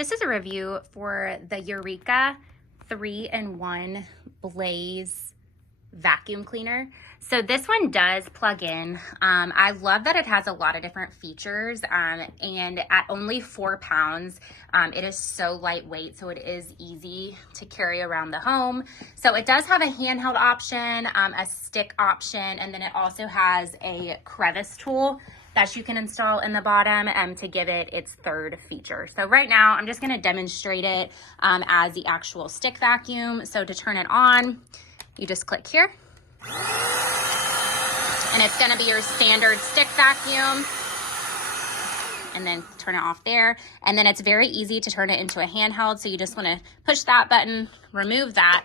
This is a review for the EUREKA 3-in-1 Blaze vacuum cleaner. So this one does plug in. I love that it has a lot of different features, and at only 4 pounds, it is so lightweight, so it is easy to carry around the home. So it does have a handheld option, a stick option, and then it also has a crevice tool that you can install in the bottom to give it its third feature. So right now, I'm just gonna demonstrate it as the actual stick vacuum. So to turn it on, you just click here. And it's gonna be your standard stick vacuum. And then turn it off there. And then it's very easy to turn it into a handheld. So you just wanna push that button, remove that,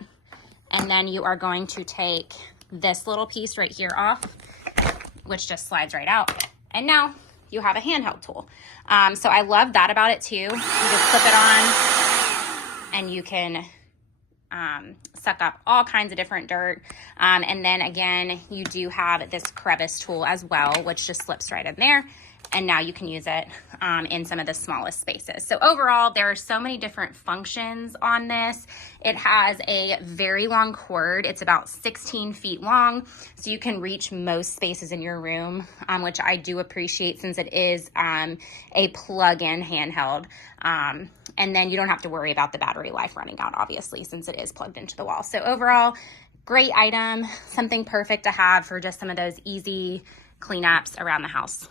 and then you are going to take this little piece right here off, which just slides right out. And now you have a handheld tool. So I love that about it too. You just clip it on and you can suck up all kinds of different dirt. And then again, you do have this crevice tool as well, which just slips right in there. And now you can use it in some of the smallest spaces. So overall, there are so many different functions on this. It has a very long cord. It's about 16 feet long, so you can reach most spaces in your room, which I do appreciate since it is a plug-in handheld. And then you don't have to worry about the battery life running out, obviously, since it is plugged into the wall. So overall, great item, something perfect to have for just some of those easy cleanups around the house.